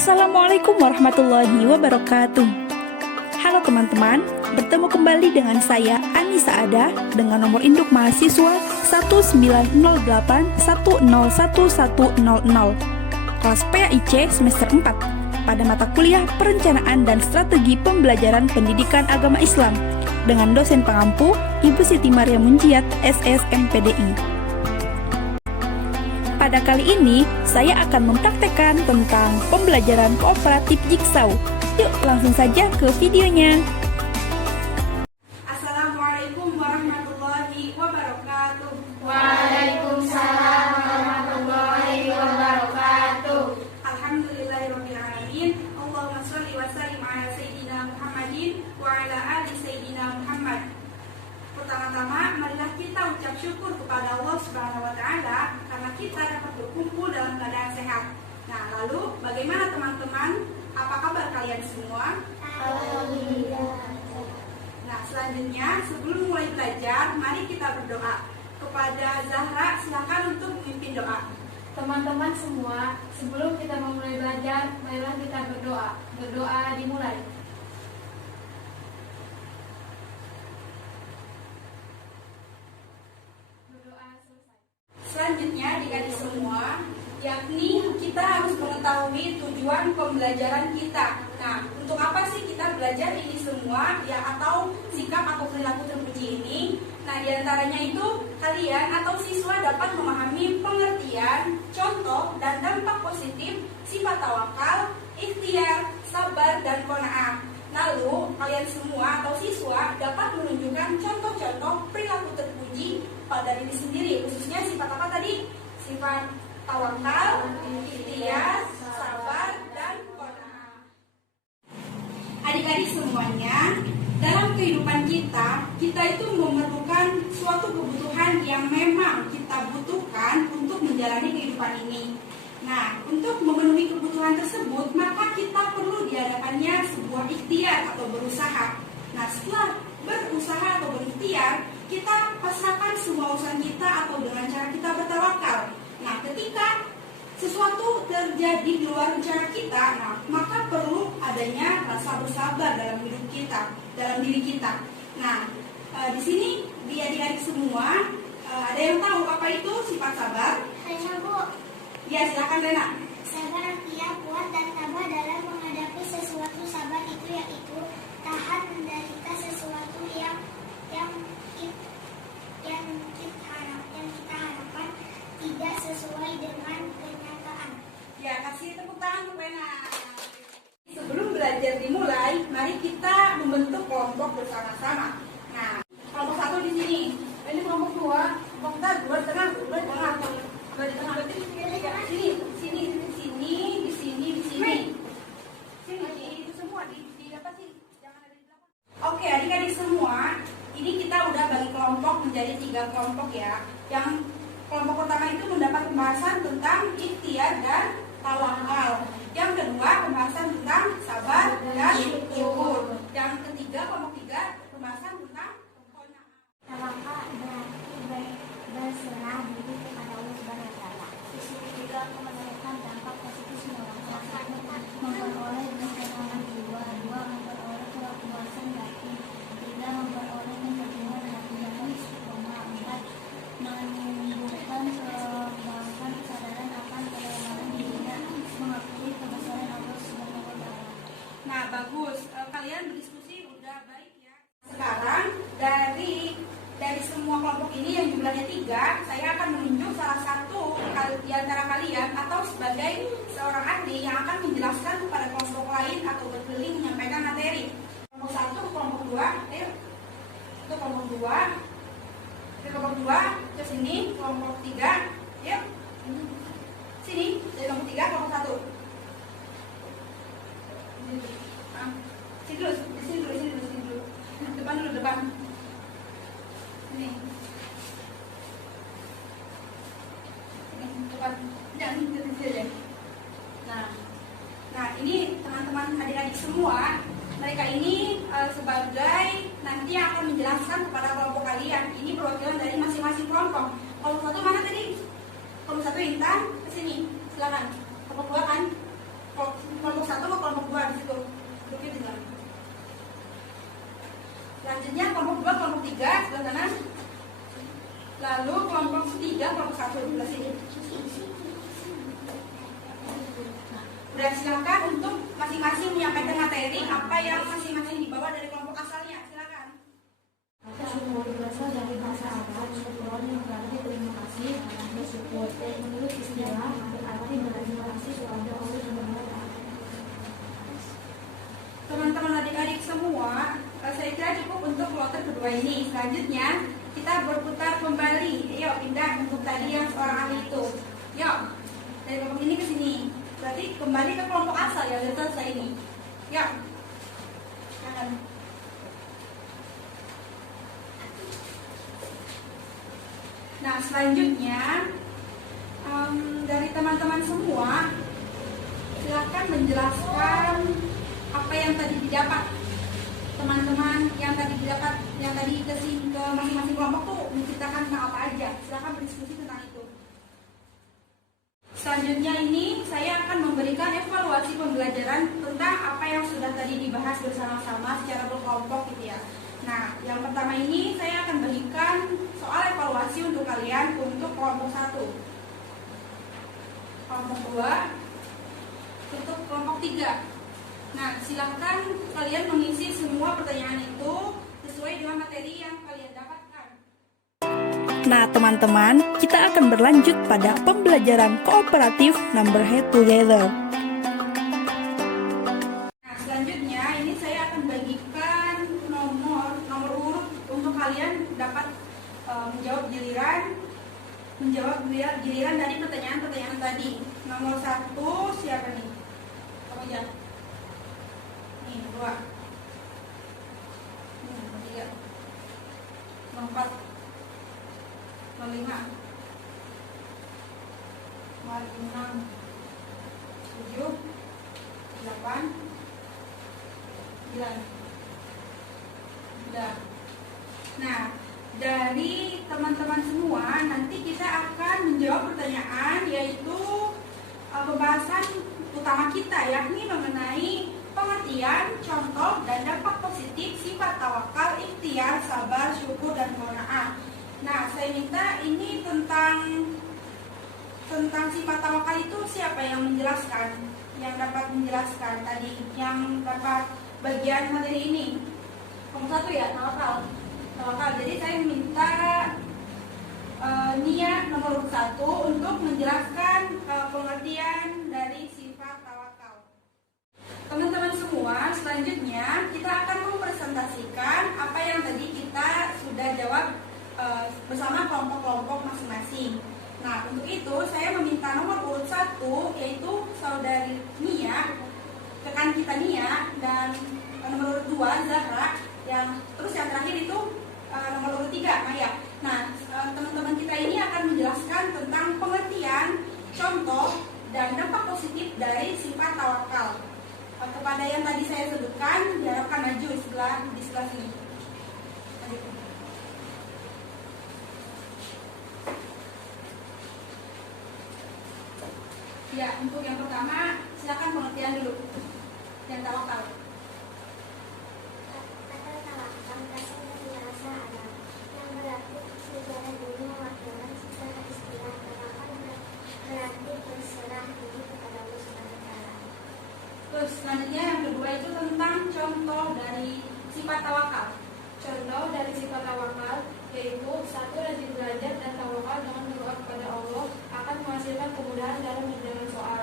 Assalamualaikum warahmatullahi wabarakatuh. Halo teman-teman, bertemu kembali dengan saya Anissa Ada dengan nomor induk mahasiswa 1908101100 kelas PAIC semester 4 pada mata kuliah Perencanaan dan Strategi Pembelajaran Pendidikan Agama Islam dengan dosen pengampu Ibu Siti Maria Munjiat, SS MPDI. Pada kali ini, saya akan mempraktekkan tentang pembelajaran kooperatif Jigsaw. Yuk, langsung saja ke videonya. Assalamualaikum warahmatullahi wabarakatuh. Waalaikumsalam warahmatullahi wabarakatuh. Alhamdulillahirabbil alamin. Allahumma shalli wa sallim ala sayyidina Muhammadin wa ala ali sayyidina Muhammad. Pertama-tama, marilah kita ucap syukur kepada Allah Subhanahu wa taala karena kita dapat berkumpul dalam keadaan sehat. Nah, lalu bagaimana teman-teman? Apa kabar kalian semua? Alhamdulillah. Nah, selanjutnya sebelum mulai belajar, mari kita berdoa. Kepada Zahra, silakan untuk memimpin doa. Teman-teman semua, sebelum kita memulai belajar, marilah kita berdoa. Berdoa dimulai. Berdoa selesai. Selanjutnya, adik-adik semua, yakni kita harus mengetahui tujuan pembelajaran kita. Nah, untuk apa sih kita belajar ini semua, ya, atau sikap atau perilaku terpuji ini? Nah, diantaranya itu kalian atau siswa dapat memahami pengertian, contoh, dan dampak positif sifat tawakal, ikhtiar, sabar, dan qanaah. Lalu, kalian semua atau siswa dapat menunjukkan contoh-contoh perilaku terpuji pada diri sendiri, khususnya sifat apa tadi? Sifat tawakal, ikhtiar, sabar, dan qanaah. Adik-adik semuanya, dalam kehidupan kita itu memerlukan suatu kebutuhan yang memang kita butuhkan untuk menjalani kehidupan ini. Nah, untuk memenuhi kebutuhan tersebut, maka kita perlu diadakannya sebuah ikhtiar atau berusaha. Nah, setelah berusaha atau berikhtiar, kita pasrahkan semua urusan kita atau dengan cara kita bertawakal. Nah, ketika sesuatu terjadi di luar rencana kita, nah, maka perlu adanya rasa bersabar dalam hidup kita, dalam diri kita. Nah, di sini di adik-adik semua, ada yang tahu apa itu sifat sabar? Saya Bu, Ya, silakan Lena. sabar artinya kuat dan tabah dalam menghadapi sesuatu. Sabar itu yaitu tahan menderita sesuatu yang kita harapkan tidak sesuai dengan kenyataan. Ya, kasih tepuk tangan untuk Lena. Sebelum belajar dimulai, mari kita membentuk kelompok bersama-sama. Nah, kelompok satu di sini. Ini kelompok dua. Kelompok kita dua di tengah, dua di tengah. Dua di tengah. Berarti sini, sini, sini, di sini, di sini. Sini, itu semua di apa sih? Jangan ada di belakang. Oke, adik-adik semua, ini kita udah bagi kelompok menjadi 3 kelompok ya. Yang kelompok pertama itu mendapat pembahasan tentang ikhtiar dan tawakal. Yang kedua pembahasan tentang sabar dan syukur. Yang ketiga kelompok 3 pembahasan tentang qanaah. Tawakal berarti berserah diri kepada Allah Subhanahu wa taala. Sisi ketiga menemukan dampak positif semua. Memperoleh ketenangan jiwa, dua memperoleh kepuasan batin, tiga memperoleh ketenangan hati dan istiqomah, empat menumbuhkan kebanggaan kesadaran akan kelemahan dirinya, mengakui kebesaran Allah Subhanahu wa taala. Nah, bagus. Kalian berdiskusi udah baik ya. Sekarang dari semua kelompok ini yang jumlahnya 3, saya akan menunjuk salah satu di antara kalian atau sebagai seorang ahli yang akan menjelaskan kepada kelompok lain atau berkeliling menyampaikan materi. Kelompok 1 ke kelompok 2, ayo. Itu kelompok 2. Ke kelompok 2 ke sini, kelompok 3, yuk. Sini, dari kelompok 3 kelompok 1. Sini dulu, di sini dulu. Depan dulu, depan. Ini. Depan. Jangan di sini aja. Nah, ini teman-teman adik-adik semua, mereka ini sebagai nanti yang akan menjelaskan kepada kelompok kalian. Ini perwakilan dari masing-masing kelompok. Kelompok 1 mana tadi? Kelompok 1 Intan, ke sini. Silakan. Kelompok 2 kan? Kelompok sebelah kanan. Lalu kelompok 3, kelompok 1 di sebelah sini. Udah, silakan untuk masing-masing menyampaikan materi apa yang masing-masing dibawa dari kelompok asalnya. Silakan. Syukur berasal dari bahasa Arab, syukuron yang berarti terima kasih, bersyukur. Menurut istilah, berarti berterima kasih kepada Allah Subhanahu wa Ta'ala. Teman-teman adik-adik semua, saya kira cukup untuk kloter kedua ini. Selanjutnya, kita berputar kembali. Yuk, pindah untuk tadi yang seorang ahli itu. Yuk, dari kelompok ini ke sini. Berarti kembali ke kelompok asal ya, udah selesai ini. Yuk. Silakan. Nah, selanjutnya dari teman-teman semua, silakan menjelaskan apa yang tadi didapat. Teman-teman yang tadi didapat, yang tadi ke masing-masing kelompok tuh menceritakan tentang apa aja. Silakan berdiskusi tentang itu. Selanjutnya ini saya akan memberikan evaluasi pembelajaran tentang apa yang sudah tadi dibahas bersama-sama secara berkelompok gitu ya. Nah, yang pertama ini saya akan berikan soal evaluasi untuk kalian untuk kelompok 1, kelompok 2, untuk kelompok 3. Nah, silahkan kalian mengisi semua pertanyaan itu sesuai dengan materi yang kalian dapatkan. Nah, teman-teman, kita akan berlanjut pada pembelajaran kooperatif number head together. Nah, selanjutnya ini saya akan bagikan nomor urut untuk kalian dapat menjawab giliran dari pertanyaan-pertanyaan tadi. Nomor 1 siapa nih? Kamu aja. Nih, 2. Nomor 3. Nomor 4. Nomor 5. Nomor 6. 7. 8. 9. Udah. Nah, dari teman-teman semua nanti kita akan menjawab pertanyaan, yaitu pembahasan utama kita, yakni mengenai pengertian, contoh, dan dampak positif sifat tawakal, ikhtiar, sabar, syukur, dan qanaah. Nah, saya minta ini tentang sifat tawakal itu siapa yang menjelaskan, yang dapat menjelaskan tadi, yang dapat bagian materi ini. Nomor 1 ya, tawakal. Jadi saya minta Nia nomor 1 untuk menjelaskan pengertian dari sifat tawakal. Teman-teman semua, selanjutnya kita akan mempresentasikan apa yang tadi kita sudah jawab bersama kelompok-kelompok masing-masing. Nah, untuk itu saya meminta nomor urut 1, yaitu saudari Nia, rekan kita Nia, dan nomor urut 2 Zahra, terus yang terakhir itu nomor urut 3 Maya. Nah, teman-teman kita ini akan menjelaskan tentang pengertian, contoh, dan dampak positif dari sifat tawakal. Kepada yang tadi saya sebutkan, diharapkan maju di sebelah sini. Ya, untuk yang pertama, silakan pengertian dulu. Yang tawakal. Kata tawakal berasal dari bahasa Arab yang berarti sejarah diri mewakilkan secara istilah. Tawakal berarti berserah diri kepada Allah Subhanahu wa Ta'ala. Terus selanjutnya yang kedua itu tentang contoh dari sifat tawakal. Contoh dari sifat tawakal yaitu 1. Rajin belajar dan tawakal dengan berdoa kepada Allah akan menghasilkan kemudahan dalam mengerjakan soal.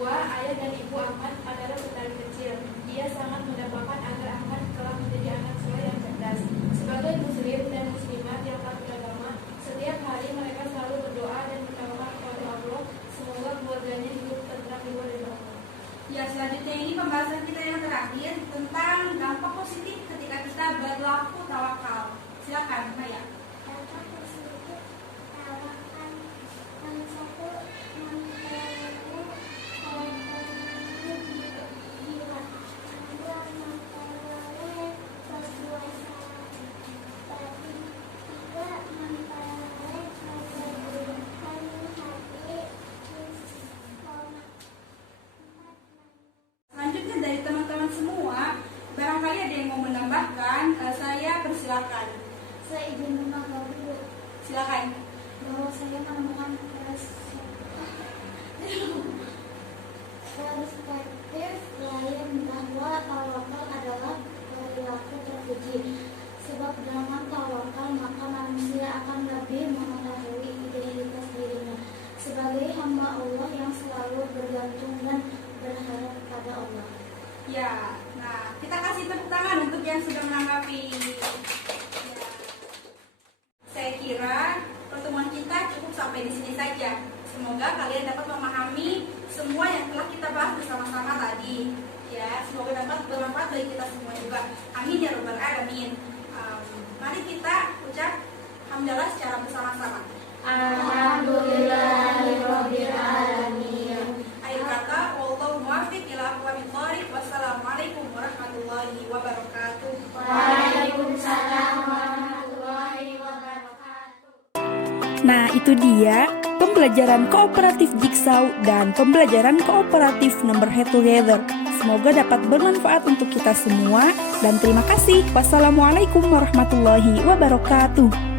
2. Ayah dan ibu Ahmad adalah petani kecil. Ia sangat mendambakan agar Ahmad kelak menjadi anak soleh yang cerdas. Sebagai muslim dan muslimat yang taat beragama, setiap hari mereka selalu berdoa dan bertawakal kepada Allah semoga keluarganya hidup tentram di luar Allah. Ya, selanjutnya ini pembahasan kita yang terakhir tentang dampak positif ketika kita berlaku tawakal. Silakan, Maya. Dampak positif tawakal yang 1 memperoleh jiwa. 2. Memperoleh kepuasan batin. 3. Memperoleh keberkahan hati. Selanjutnya dari teman-teman semua, barangkali ada yang mau menambahkan, saya persilakan. Saya izin Silakan. Bahwa saya menemukan perspektif lain bahwa tawakal adalah perilaku terpuji. Sebab dengan tawakal maka manusia akan lebih mengetahui identitas dirinya sebagai hamba Allah yang selalu bergantung dan berharap pada Allah. Ya, nah kita kasih tepuk tangan untuk yang sudah menanggapi. Ya. Saya kira pertemuan kita cukup sampai di sini saja. Semoga kalian dapat memahami semua yang telah kita bahas bersama-sama tadi. Ya, semoga dapat bermanfaat bagi kita semua juga. Amin ya rabbal alamin. Mari kita ucap hamdalah secara bersama-sama. Alhamdulillahirabbil alamin. Akhir kata, wallahu muwaffiq ila aqwamit thoriq. Wassalamualaikum warahmatullahi wabarakatuh. Waalaikumsalam warahmatullahi wabarakatuh. Nah, itu dia pembelajaran kooperatif Jigsaw dan pembelajaran kooperatif Number Head Together. Semoga dapat bermanfaat untuk kita semua dan terima kasih. Wassalamualaikum warahmatullahi wabarakatuh.